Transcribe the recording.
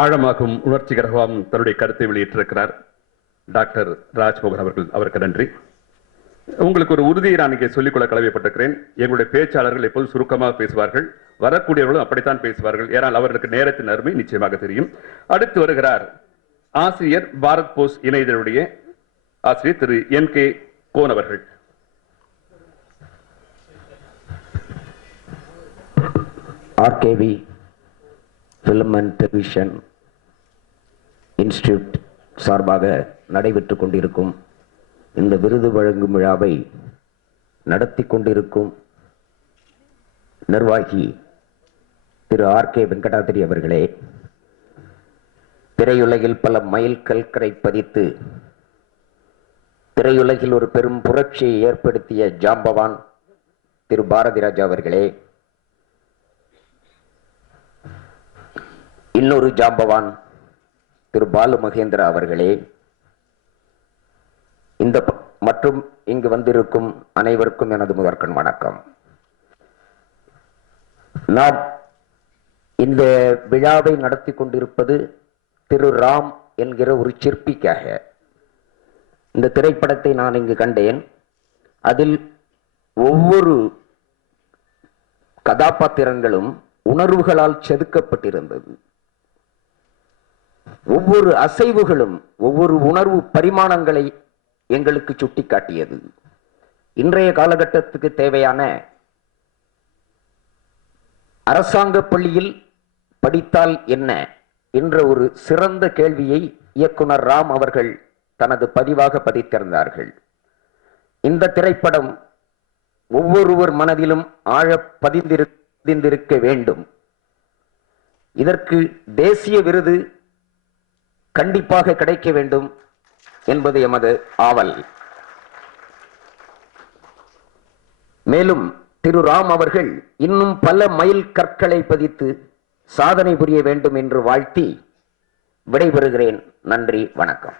ஆழமாகவும் உணர்ச்சிகரமாகவும் தன்னுடைய கருத்தை வெளியிட்டிருக்கிறார் டாக்டர் ராஜ்மோகன் அவர்கள். அவருக்கு நன்றி. உங்களுக்கு ஒரு உறுதியை நான் இங்கே சொல்லிக்கொள்ள கடமைப்பட்டிருக்கிறேன். எங்களுடைய பேச்சாளர்கள் எப்போதும் சுருக்கமாக பேசுவார்கள், வரக்கூடியவர்களும் அப்படித்தான் பேசுவார்கள். ஏனால் அவர்களுக்கு நேரத்தின் அருமை நிச்சயமாக தெரியும். அடுத்து வருகிறார் ஆசிரியர் பாரத் போஸ் இணையதளுடைய ஆசிரியர் திரு NK கோன் அவர்கள். RKV film and television institute சார்பாக நடைபெற்றுக் கொண்டிருக்கும் இந்த விருது வழங்கும் விழாவை நடத்தி கொண்டிருக்கும் நிர்வாகி திரு RK வெங்கடாதிரி அவர்களே, திரையுலகில் பல மைல் கற்களை பதித்து திரையுலகில் ஒரு பெரும் புரட்சியை ஏற்படுத்திய ஜாம்பவான் திரு பாரதி ராஜா அவர்களே, இன்னொரு ஜாம்பவான் திரு பாலு மகேந்திரா அவர்களே, இந்த மற்றும் இங்கு வந்திருக்கும் அனைவருக்கும் எனது முதற்கண் வணக்கம். நாம் இந்த விழாவை நடத்தி கொண்டிருப்பது திரு ராம் என்கிற ஒரு சிற்பிக்காக. இந்த திரைப்படத்தை நான் இங்கு கண்டேன். அதில் ஒவ்வொரு கதாபாத்திரங்களும் உணர்வுகளால் செதுக்கப்பட்டிருந்தது. ஒவ்வொரு அசைவுகளும் ஒவ்வொரு உணர்வு பரிமாணங்களை எங்களுக்கு சுட்டிக்காட்டியது. இன்றைய காலகட்டத்துக்கு தேவையான அரசாங்க பள்ளியில் படித்தால் என்ன என்ற ஒரு சிறந்த கேள்வியை இயக்குனர் ராம் அவர்கள் தனது பதிவாக பதித்திருந்தார்கள். இந்த திரைப்படம் ஒவ்வொருவர் மனதிலும் ஆழ பதிந்திருக்க வேண்டும். இதற்கு தேசிய விருது கண்டிப்பாக கிடைக்க வேண்டும் என்பது எமது ஆவல். மேலும் திரு ராம் அவர்கள் இன்னும் பல மைல் கற்களை பதித்து சாதனை புரிய வேண்டும் என்று வாழ்த்தி விடைபெறுகிறேன். நன்றி, வணக்கம்.